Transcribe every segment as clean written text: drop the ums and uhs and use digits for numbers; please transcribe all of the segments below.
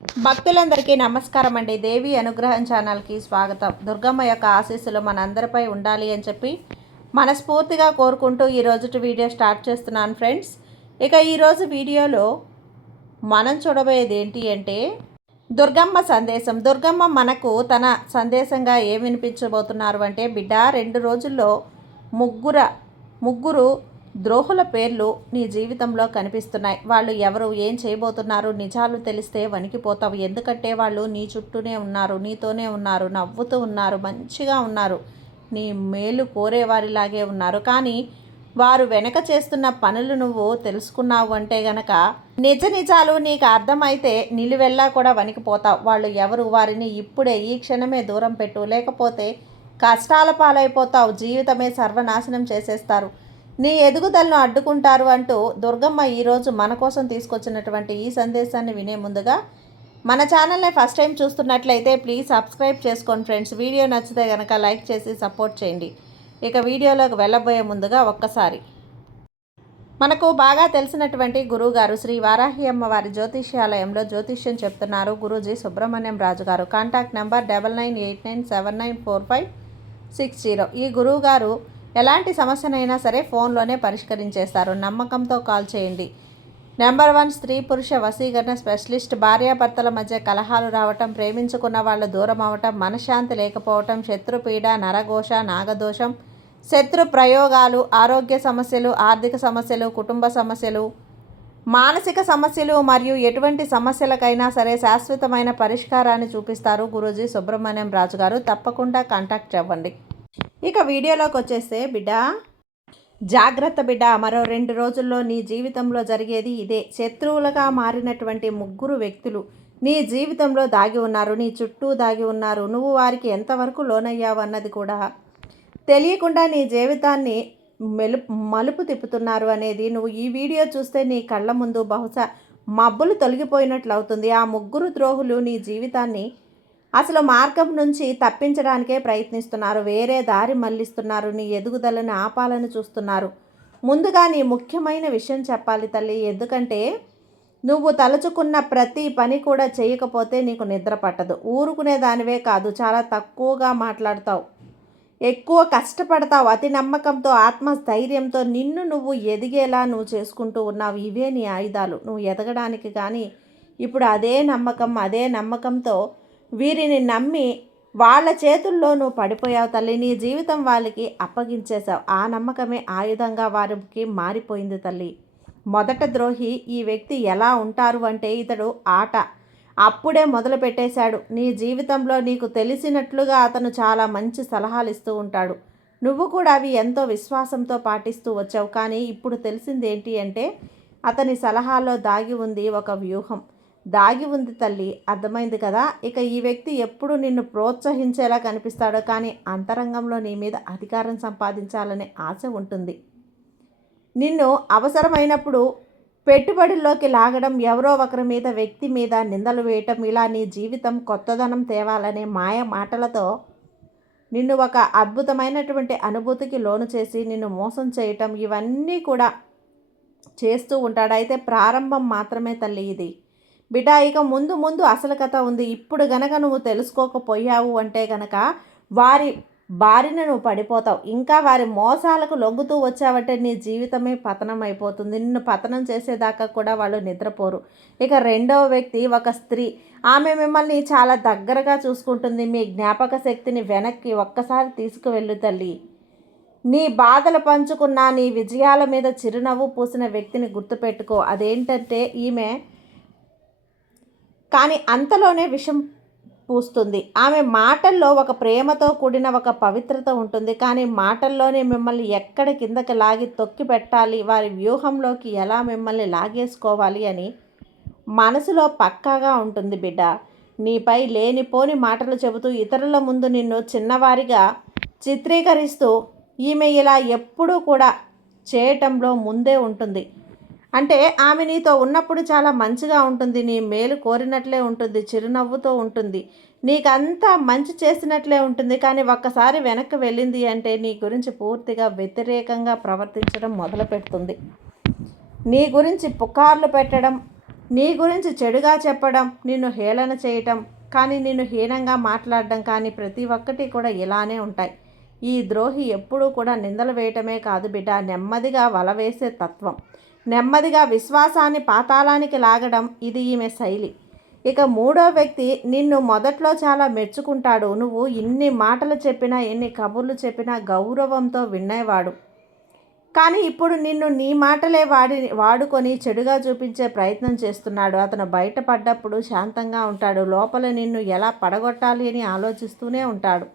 భక్తులందరికీ నమస్కారం అండి. దేవి అనుగ్రహం ఛానల్కి స్వాగతం. దుర్గమ్మ యొక్క ఆశీస్సులు మనందరిపై ఉండాలి అని చెప్పి మనస్ఫూర్తిగా కోరుకుంటూ ఈరోజు వీడియో స్టార్ట్ చేస్తున్నాను ఫ్రెండ్స్. ఇక ఈరోజు వీడియోలో మనం చూడబోయేది ఏంటి అంటే దుర్గమ్మ సందేశం. దుర్గమ్మ మనకు తన సందేశంగా ఏం వినిపించబోతున్నారు అంటే, బిడ్డ 2 రోజుల్లో ముగ్గురు ద్రోహుల పేర్లు నీ జీవితంలో కనిపిస్తున్నాయి. వాళ్ళు ఎవరు, ఏం చేయబోతున్నారు, నిజాలు తెలిస్తే వణికిపోతావు. ఎందుకంటే వాళ్ళు నీ చుట్టూనే ఉన్నారు, నీతోనే ఉన్నారు, నవ్వుతూ ఉన్నారు, మంచిగా ఉన్నారు, నీ మేలు కోరేవారిలాగే ఉన్నారు. కానీ వారు వెనక చేస్తున్న పనులు నువ్వు తెలుసుకున్నావు అంటే గనక నిజాలు నీకు అర్థమైతే నిలువెల్లా కూడా వణికిపోతావు. వాళ్ళు ఎవరు, వారిని ఇప్పుడే ఈ క్షణమే దూరం పెట్టు, లేకపోతే కష్టాల పాలైపోతావు, జీవితమే సర్వనాశనం చేసేస్తారు, నీ ఎదుగుదలను అడ్డుకుంటారు అంటూ దుర్గమ్మ ఈరోజు మన కోసం తీసుకొచ్చినటువంటి ఈ సందేశాన్ని వినే ముందుగా మన ఛానల్ని ఫస్ట్ టైం చూస్తున్నట్లయితే ప్లీజ్ సబ్స్క్రైబ్ చేసుకోండి ఫ్రెండ్స్. వీడియో నచ్చితే కనుక లైక్ చేసి సపోర్ట్ చేయండి. ఇక వీడియోలోకి వెళ్ళబోయే ముందుగా ఒక్కసారి మనకు బాగా తెలిసినటువంటి గురువుగారు శ్రీ వారాహి అమ్మవారి జ్యోతిష్యాలయంలో జ్యోతిష్యం చెప్తున్నారు గురూజీ సుబ్రహ్మణ్యం రాజు గారు. Contact number 9989794560. ఈ గురువుగారు ఎలాంటి సమస్యనైనా సరే ఫోన్లోనే పరిష్కరించేస్తారు. నమ్మకంతో కాల్ చేయండి. నెంబర్ 1 స్త్రీ పురుష వశీకరణ స్పెషలిస్ట్. భార్యాభర్తల మధ్య కలహాలు రావటం, ప్రేమించుకున్న వాళ్ళు దూరం అవటం, మనశ్శాంతి లేకపోవటం, శత్రుపీడ, నరఘోష, నాగదోషం, శత్రు ప్రయోగాలు, ఆరోగ్య సమస్యలు, ఆర్థిక సమస్యలు, కుటుంబ సమస్యలు, మానసిక సమస్యలు మరియు ఎటువంటి సమస్యలకైనా సరే శాశ్వతమైన పరిష్కారాన్ని చూపిస్తారు గురూజీ సుబ్రహ్మణ్యం రాజు గారు. తప్పకుండా కాంటాక్ట్ అవ్వండి. ఇక వీడియోలోకి వచ్చేస్తే, బిడ్డ జాగ్రత్త బిడ్డ, మరో 2 రోజుల్లో నీ జీవితంలో జరిగేది ఇదే. శత్రువులుగా మారినటువంటి 3 వ్యక్తులు నీ జీవితంలో దాగి ఉన్నారు, నీ చుట్టూ దాగి ఉన్నారు. నువ్వు వారికి ఎంతవరకు లోనయ్యావు అన్నది కూడా తెలియకుండా నీ జీవితాన్ని మలుపు తిప్పుతున్నారు అనేది నువ్వు ఈ వీడియో చూస్తే నీ కళ్ళ ముందు బహుశా మబ్బులు తొలగిపోయినట్లు అవుతుంది. ఆ 3 ద్రోహులు నీ జీవితాన్ని అసలు మార్గం నుంచి తప్పించడానికే ప్రయత్నిస్తున్నారు, వేరే దారి మళ్ళిస్తున్నారు, నీ ఎదుగుదలను ఆపాలని చూస్తున్నారు. ముందుగా నీ ముఖ్యమైన విషయం చెప్పాలి తల్లి. ఎందుకంటే నువ్వు తలుచుకున్న ప్రతి పని కూడా చేయకపోతే నీకు నిద్ర పట్టదు. ఊరుకునే దానివే కాదు, చాలా తక్కువగా మాట్లాడతావు, ఎక్కువ కష్టపడతావు. అతి నమ్మకంతో, ఆత్మస్థైర్యంతో నిన్ను నువ్వు ఎదిగేలా నువ్వు చేసుకుంటూ ఉన్నావు. ఇవే నీ ఆయుధాలు నువ్వు ఎదగడానికి. కానీ ఇప్పుడు అదే నమ్మకంతో వీరిని నమ్మి వాళ్ళ చేతుల్లో నువ్వు పడిపోయావు తల్లి. నీ జీవితం వాళ్ళకి అప్పగించేశావు. ఆ నమ్మకమే ఆయుధంగా వారికి మారిపోయింది తల్లి. మొదట ద్రోహి ఈ వ్యక్తి ఎలా ఉంటారు అంటే, ఇతడు ఆట అప్పుడే మొదలు పెట్టేశాడు. నీ జీవితంలో నీకు తెలిసినట్లుగా అతను చాలా మంచి సలహాలు ఇస్తూ ఉంటాడు. నువ్వు కూడా అవి ఎంతో విశ్వాసంతో పాటిస్తూ వచ్చావు. కానీ ఇప్పుడు తెలిసింది ఏంటి అంటే, అతని సలహాలో దాగి ఉంది ఒక వ్యూహం, దాగి ఉంది తల్లి. అర్థమైంది కదా. ఇక ఈ వ్యక్తి ఎప్పుడు నిన్ను ప్రోత్సహించేలా కనిపిస్తాడో, కానీ అంతరంగంలో నీ మీద అధికారం సంపాదించాలనే ఆశ ఉంటుంది. నిన్ను అవసరమైనప్పుడు పెట్టుబడుల్లోకి లాగడం, ఎవరో ఒకరి మీద, వ్యక్తి మీద నిందలు వేయటం, ఇలా నీ జీవితం కొత్తదనం తేవాలనే మాయ మాటలతో నిన్ను ఒక అద్భుతమైనటువంటి అనుభూతికి లోను చేసి నిన్ను మోసం చేయటం, ఇవన్నీ కూడా చేస్తూ ఉంటాడు. అయితే ప్రారంభం మాత్రమే తల్లి ఇది. బిడ్డ, ఇక ముందు అసలు కథ ఉంది. ఇప్పుడు గనక నువ్వు తెలుసుకోకపోయావు అంటే గనక వారి బారిన నువ్వు పడిపోతావు. ఇంకా వారి మోసాలకు లొంగుతూ వచ్చావంటే నీ జీవితమే పతనం అయిపోతుంది. నిన్ను పతనం చేసేదాకా కూడా వాళ్ళు నిద్రపోరు. ఇక రెండవ వ్యక్తి ఒక స్త్రీ. ఆమె మిమ్మల్ని చాలా దగ్గరగా చూసుకుంటుంది. మీ జ్ఞాపక శక్తిని వెనక్కి ఒక్కసారి తీసుకువెళ్ళు తల్లి. నీ బాధలు పంచుకున్న, నీ విజయాల మీద చిరునవ్వు పూసిన వ్యక్తిని గుర్తుపెట్టుకో. అదేంటంటే ఈమె కానీ అంతలోనే విషం పూస్తుంది. ఆమె మాటల్లో ఒక ప్రేమతో కూడిన ఒక పవిత్రత ఉంటుంది. కానీ మాటల్లోనే మిమ్మల్ని ఎక్కడ కిందకి లాగి తొక్కి పెట్టాలి, వారి వ్యూహంలోకి ఎలా మిమ్మల్ని లాగేసుకోవాలి అని మనసులో పక్కాగా ఉంటుంది బిడ్డ. నీపై లేనిపోని మాటలు చెబుతూ ఇతరుల ముందు నిన్ను చిన్నవారిగా చిత్రీకరిస్తూ ఈమె ఇలా ఎప్పుడూ కూడా చేయటంలో ముందే ఉంటుంది. అంటే ఆమె నీతో ఉన్నప్పుడు చాలా మంచిగా ఉంటుంది, నీ మేలు కోరినట్లే ఉంటుంది, చిరునవ్వుతో ఉంటుంది, నీకంతా మంచి చేసినట్లే ఉంటుంది. కానీ ఒక్కసారి వెనక్కి వెళ్ళింది అంటే నీ గురించి పూర్తిగా వ్యతిరేకంగా ప్రవర్తించడం మొదలు పెడుతుంది. నీ గురించి పుకార్లు పెట్టడం, నీ గురించి చెడుగా చెప్పడం, నిన్ను హేళన చేయటం, కానీ నిన్ను హీనంగా మాట్లాడడం కానీ ప్రతి ఒక్కటి కూడా ఇలానే ఉంటాయి. ఈ ద్రోహి ఎప్పుడూ కూడా నిందలు వేయటమే కాదు బిడ్డ, నెమ్మదిగా వల వేసే తత్వం, నెమ్మదిగా విశ్వాసాన్ని పాతాళానికి లాగడం ఇది ఈమె శైలి. ఇక మూడో వ్యక్తి నిన్ను మొదట్లో చాలా మెచ్చుకుంటాడు. నువ్వు ఇన్ని మాటలు చెప్పినా, ఎన్ని కబుర్లు చెప్పినా గౌరవంతో వినేవాడు. కానీ ఇప్పుడు నిన్ను నీ మాటలే వాడుకొని చెడుగా చూపించే ప్రయత్నం చేస్తున్నాడు. అతను బయటపడ్డప్పుడు శాంతంగా ఉంటాడు, లోపల నిన్ను ఎలా పడగొట్టాలి అని ఆలోచిస్తూనే ఉంటాడు.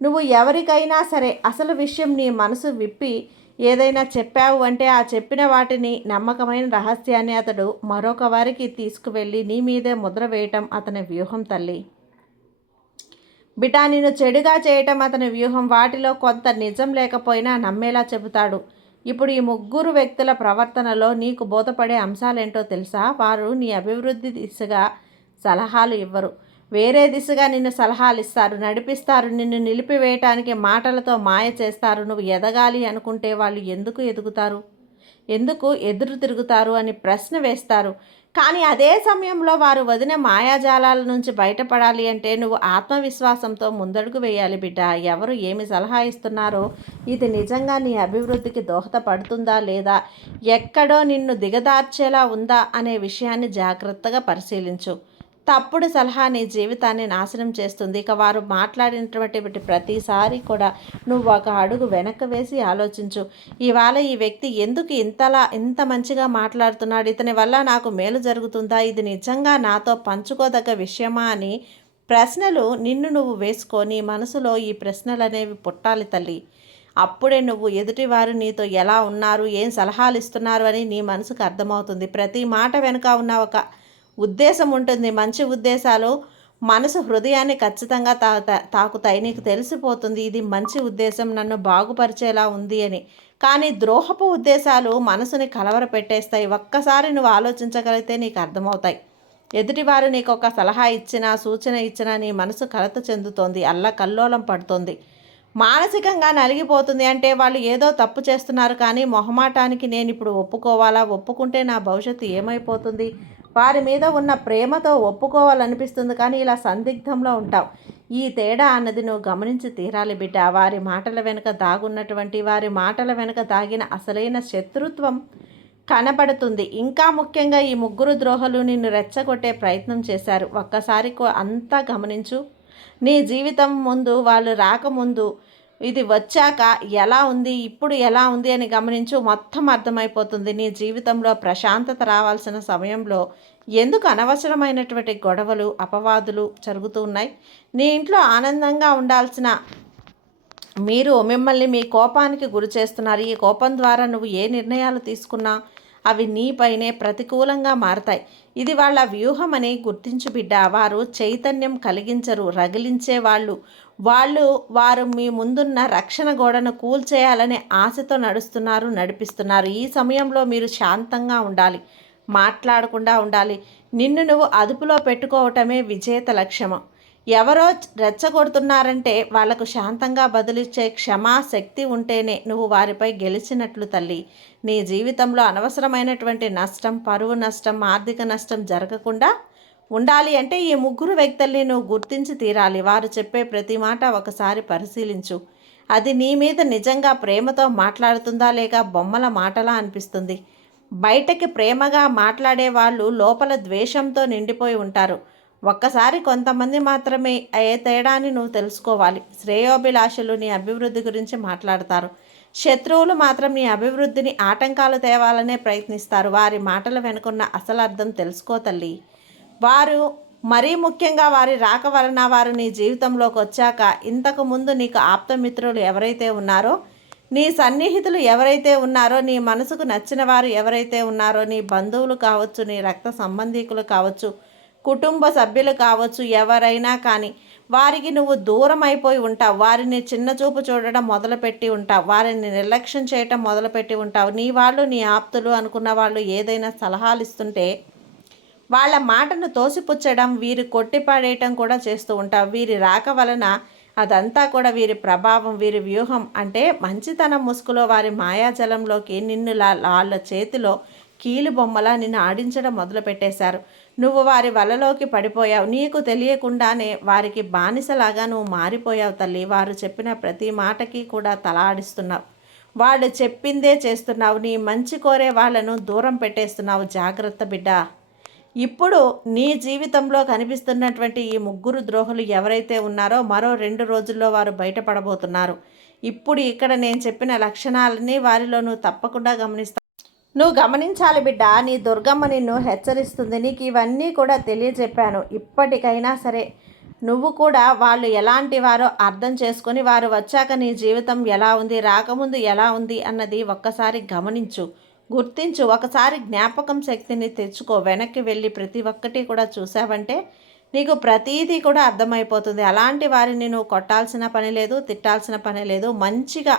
నువ్వు ఎవరికైనా సరే అసలు విషయం నీ మనసు విప్పి ఏదైనా చెప్పావు అంటే ఆ చెప్పిన వాటిని, నమ్మకమైన రహస్యాన్ని అతడు మరొక వారికి తీసుకువెళ్ళి నీ మీదే ముద్ర వేయటం అతని వ్యూహం తల్లి. బిడ్డ, నిన్ను చెడుగా చేయటం అతని వ్యూహం. వాటిలో కొంత నిజం లేకపోయినా నమ్మేలా చెబుతాడు. ఇప్పుడు ఈ ముగ్గురు వ్యక్తుల ప్రవర్తనలో నీకు బోధపడే అంశాలేంటో తెలుసా? వారు నీ అభివృద్ధి దిశగా సలహాలు ఇవ్వరు, వేరే దిశగా నిన్ను సలహాలు ఇస్తారు, నడిపిస్తారు. నిన్ను నిలిపివేయటానికి మాటలతో మాయ చేస్తారు. నువ్వు ఎదగాలి అనుకుంటే వాళ్ళు ఎందుకు ఎదుగుతారు, ఎందుకు ఎదురు తిరుగుతారు అని ప్రశ్న వేస్తారు. కానీ అదే సమయంలో వారు వదిన మాయాజాలాల నుంచి బయటపడాలి అంటే నువ్వు ఆత్మవిశ్వాసంతో ముందడుగు వేయాలి బిడ్డ. ఎవరు ఏమి సలహా ఇస్తున్నారో ఇది నిజంగా నీ అభివృద్ధికి దోహదపడుతుందా లేదా, ఎక్కడో నిన్ను దిగదార్చేలా ఉందా అనే విషయాన్ని జాగ్రత్తగా పరిశీలించు. తప్పుడు సలహా నీ జీవితాన్ని నాశనం చేస్తుంది. ఇక వారు మాట్లాడినటువంటి ప్రతిసారి కూడా నువ్వు ఒక అడుగు వెనక్కి వేసి ఆలోచించు. ఇవాళ ఈ వ్యక్తి ఎందుకు ఇంత మంచిగా మాట్లాడుతున్నాడు, ఇతని వల్ల నాకు మేలు జరుగుతుందా, ఇది నిజంగా నాతో పంచుకోదగ్గ విషయమా అని ప్రశ్నలు నిన్ను నువ్వు వేసుకొని మనసులో ఈ ప్రశ్నలు అనేవి పుట్టాలి తల్లి. అప్పుడే నువ్వు ఎదుటివారు నీతో ఎలా ఉన్నారు, ఏం సలహాలు ఇస్తున్నారు అని నీ మనసుకు అర్థమవుతుంది. ప్రతి మాట వెనుక ఉన్న ఒక ఉద్దేశం ఉంటుంది. మంచి ఉద్దేశాలు మనసు హృదయాన్ని ఖచ్చితంగా తాకుతాయి. నీకు తెలిసిపోతుంది ఇది మంచి ఉద్దేశం, నన్ను బాగుపరిచేలా ఉంది అని. కానీ ద్రోహపు ఉద్దేశాలు మనసుని కలవర పెట్టేస్తాయి. ఒక్కసారి నువ్వు ఆలోచించగలిగితే నీకు అర్థమవుతాయి. ఎదుటివారు నీకు ఒక సలహా ఇచ్చినా, సూచన ఇచ్చినా నీ మనసు కలత చెందుతోంది, అల్లకల్లోలం పడుతోంది, మానసికంగా నలిగిపోతుంది. అంటే వాళ్ళు ఏదో తప్పు చేస్తున్నారు కానీ మొహమాటానికి నేను ఇప్పుడు ఒప్పుకోవాలా, ఒప్పుకుంటే నా భవిష్యత్తు ఏమైపోతుంది, వారి మీద ఉన్న ప్రేమతో ఒప్పుకోవాలనిపిస్తుంది కానీ ఇలా సందిగ్ధంలో ఉంటావు. ఈ తేడా అన్నది నువ్వు గమనించి తీరాలి బిడ్డ. వారి మాటల వెనుక వారి మాటల వెనుక దాగిన అసలైన శత్రుత్వం కనబడుతుంది. ఇంకా ముఖ్యంగా ఈ ముగ్గురు ద్రోహులు నిన్ను రెచ్చగొట్టే ప్రయత్నం చేశారు. ఒక్కసారి అంతా గమనించు. నీ జీవితం ముందు, వాళ్ళు రాకముందు, ఇది వచ్చాక ఎలా ఉంది, ఇప్పుడు ఎలా ఉంది అని గమనించు. మొత్తం అర్థమైపోతుంది. నీ జీవితంలో ప్రశాంతత రావాల్సిన సమయంలో ఎందుకు అనవసరమైనటువంటి గొడవలు, అపవాదులు జరుగుతూ ఉన్నాయి. నీ ఇంట్లో ఆనందంగా ఉండాల్సిన మీరు మిమ్మల్ని మీ కోపానికి గురి చేస్తున్నారు. ఈ కోపం ద్వారా నువ్వు ఏ నిర్ణయాలు తీసుకున్నా అవి నీపైనే ప్రతికూలంగా మారతాయి. ఇది వాళ్ళ వ్యూహం అని గుర్తించు బిడ్డ. వారు చైతన్యం కలిగించరు, రగిలించే వారు మీ ముందున్న రక్షణ గోడను కూల్చేయాలనే ఆశతో నడిపిస్తున్నారు. ఈ సమయంలో మీరు శాంతంగా ఉండాలి, మాట్లాడకుండా ఉండాలి. నిన్ను నువ్వు అదుపులో పెట్టుకోవటమే విజేత లక్ష్యము. ఎవరో రెచ్చగొడుతున్నారంటే వాళ్లకు శాంతంగా బదులిచ్చే క్షమాశక్తి ఉంటేనే నువ్వు వారిపై గెలిచినట్లు తల్లి. నీ జీవితంలో అనవసరమైనటువంటి నష్టం, పరువు నష్టం, ఆర్థిక నష్టం జరగకుండా ఉండాలి అంటే ఈ ముగ్గురు వ్యక్తుల్ని నువ్వు గుర్తించి తీరాలి. వారు చెప్పే ప్రతి మాట ఒకసారి పరిశీలించు. అది నీ మీద నిజంగా ప్రేమతో మాట్లాడుతుందా లేక బొమ్మల మాటలా అనిపిస్తుంది. బయటకి ప్రేమగా మాట్లాడే వాళ్ళు లోపల ద్వేషంతో నిండిపోయి ఉంటారు. ఒక్కసారి కొంతమంది మాత్రమే ఏ తేడాని నువ్వు తెలుసుకోవాలి. శ్రేయోభిలాషులు నీ అభివృద్ధి గురించి మాట్లాడతారు, శత్రువులు మాత్రం నీ అభివృద్ధిని ఆటంకాలు తేవాలనే ప్రయత్నిస్తారు. వారి మాటల వెనుకున్న అసలు అర్థం తెలుసుకో తల్లి. వారు మరీ ముఖ్యంగా వారి రాక వలన వారు నీ జీవితంలోకి వచ్చాక ఇంతకుముందు నీకు ఆప్తమిత్రులు ఎవరైతే ఉన్నారో, నీ సన్నిహితులు ఎవరైతే ఉన్నారో, నీ మనసుకు నచ్చిన వారు ఎవరైతే ఉన్నారో, నీ బంధువులు కావచ్చు, నీ రక్త సంబంధికులు కావచ్చు, కుటుంబ సభ్యులు కావచ్చు, ఎవరైనా కానీ వారికి నువ్వు దూరం అయిపోయి ఉంటావు. వారిని చిన్నచూపు చూడడం మొదలుపెట్టి ఉంటావు, వారిని నిర్లక్ష్యం చేయటం మొదలుపెట్టి ఉంటావు. నీ వాళ్ళు, నీ ఆప్తులు అనుకున్న వాళ్ళు ఏదైనా సలహాలు ఇస్తుంటే వాళ్ళ మాటను తోసిపుచ్చడం, వీరి కొట్టిపడేయటం కూడా చేస్తూ ఉంటావు. వీరి రాక వలన అదంతా కూడా వీరి ప్రభావం, వీరి వ్యూహం. అంటే మంచితనం ముసుగులో వారి మాయాజలంలోకి నిన్ను వాళ్ళ చేతిలో కీలు బొమ్మలా నిన్ను ఆడించడం మొదలుపెట్టేశారు. నువ్వు వారి వలలోకి పడిపోయావు. నీకు తెలియకుండానే వారికి బానిసలాగా నువ్వు మారిపోయావు తల్లి. వారు చెప్పిన ప్రతి మాటకి కూడా తల ఆడిస్తున్నావు. వాళ్ళు చెప్పిందే చేస్తున్నావు. నీ మంచి కోరే వాళ్ళను దూరం పెట్టేస్తున్నావు. జాగ్రత్త బిడ్డ. ఇప్పుడు నీ జీవితంలో కనిపిస్తున్నటువంటి ఈ ముగ్గురు ద్రోహులు ఎవరైతే ఉన్నారో మరో 2 రోజుల్లో వారు బయటపడబోతున్నారు. ఇప్పుడు ఇక్కడ నేను చెప్పిన లక్షణాలన్నీ వారిలో నువ్వు తప్పకుండా గమనిస్తావు. నువ్వు గమనించాలి బిడ్డ. నీ దుర్గమ్మ నిన్ను హెచ్చరిస్తుంది. నీకు ఇవన్నీ కూడా తెలియజెప్పాను. ఇప్పటికైనా సరే నువ్వు కూడా వాళ్ళు ఎలాంటి వారో అర్థం చేసుకొని వారు వచ్చాక నీ జీవితం ఎలా ఉంది, రాకముందు ఎలా ఉంది అన్నది ఒక్కసారి గమనించు, గుర్తించు. ఒకసారి జ్ఞాపకం శక్తిని తెచ్చుకో. వెనక్కి వెళ్ళి ప్రతి ఒక్కటి కూడా చూసావంటే నీకు ప్రతీదీ కూడా అర్థమైపోతుంది. అలాంటి వారిని నువ్వు కొట్టాల్సిన పని లేదు, తిట్టాల్సిన పని లేదు. మంచిగా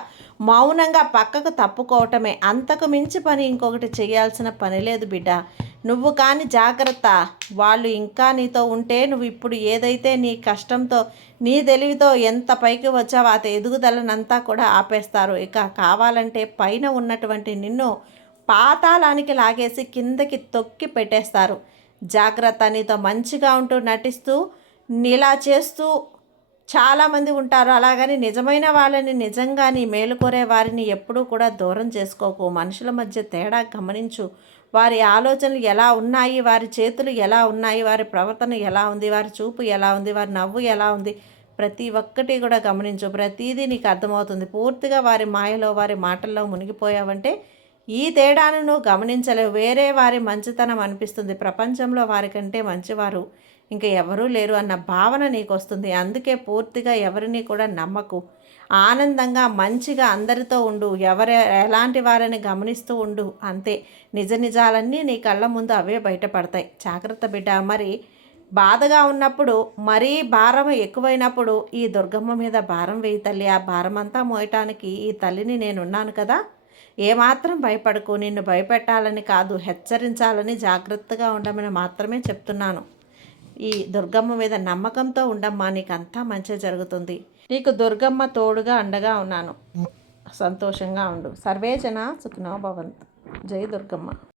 మౌనంగా పక్కకు తప్పుకోవటమే. అంతకు మించి పని ఇంకొకటి చేయాల్సిన పని లేదు బిడ్డ. నువ్వు కానీ జాగ్రత్త. వాళ్ళు ఇంకా నీతో ఉంటే నువ్వు ఇప్పుడు ఏదైతే నీ కష్టంతో నీ తెలివితో ఎంత పైకి వచ్చావో ఆ ఎదుగుదలనంతా కూడా ఆపేస్తారు. ఇక కావాలంటే పైన ఉన్నటువంటి నిన్ను పాతాళానికి లాగేసి కిందకి తొక్కి పెట్టేస్తారు. జాగ్రత్త. నీతో మంచిగా ఉంటూ నటిస్తూ ఇలా చేస్తూ చాలామంది ఉంటారు. అలాగని నిజమైన వాళ్ళని, నిజంగా నీ మేలు కోరే వారిని ఎప్పుడూ కూడా దూరం చేసుకోకు. మనుషుల మధ్య తేడా గమనించు. వారి ఆలోచనలు ఎలా ఉన్నాయి, వారి చేతులు ఎలా ఉన్నాయి, వారి ప్రవర్తన ఎలా ఉంది, వారి చూపు ఎలా ఉంది, వారి నవ్వు ఎలా ఉంది, ప్రతి ఒక్కటి కూడా గమనించు. ప్రతిదీ నీకు అర్థమవుతుంది. పూర్తిగా వారి మాయలో, వారి మాటల్లో మునిగిపోయావంటే ఈ తేడాను నువ్వు గమనించలేవు. వేరే వారి మంచితనం అనిపిస్తుంది. ప్రపంచంలో వారికంటే మంచివారు ఇంకా ఎవరూ లేరు అన్న భావన నీకు వస్తుంది. అందుకే పూర్తిగా ఎవరిని కూడా నమ్మకు. ఆనందంగా మంచిగా అందరితో ఉండు. ఎలాంటి వారిని గమనిస్తూ ఉండు. అంతే. నిజ నిజాలన్నీ నీ కళ్ళ ముందు అవే బయటపడతాయి. జాగ్రత్త బిడ్డ. మరి బాధగా ఉన్నప్పుడు, మరీ భారం ఎక్కువైనప్పుడు ఈ దుర్గమ్మ మీద భారం వేయి తల్లి. ఆ భారం అంతా మోయటానికి ఈ తల్లిని నేనున్నాను కదా. ఏమాత్రం భయపడకు. నిన్ను భయపెట్టాలని కాదు, హెచ్చరించాలని, జాగ్రత్తగా ఉండమని మాత్రమే చెప్తున్నాను. ఈ దుర్గమ్మ మీద నమ్మకంతో ఉండమ్మా. నీకు అంతా మంచి జరుగుతుంది. నీకు దుర్గమ్మ తోడుగా అండగా ఉన్నాను. సంతోషంగా ఉండు. సర్వే జన సుఖినో భవంతు. జై దుర్గమ్మ.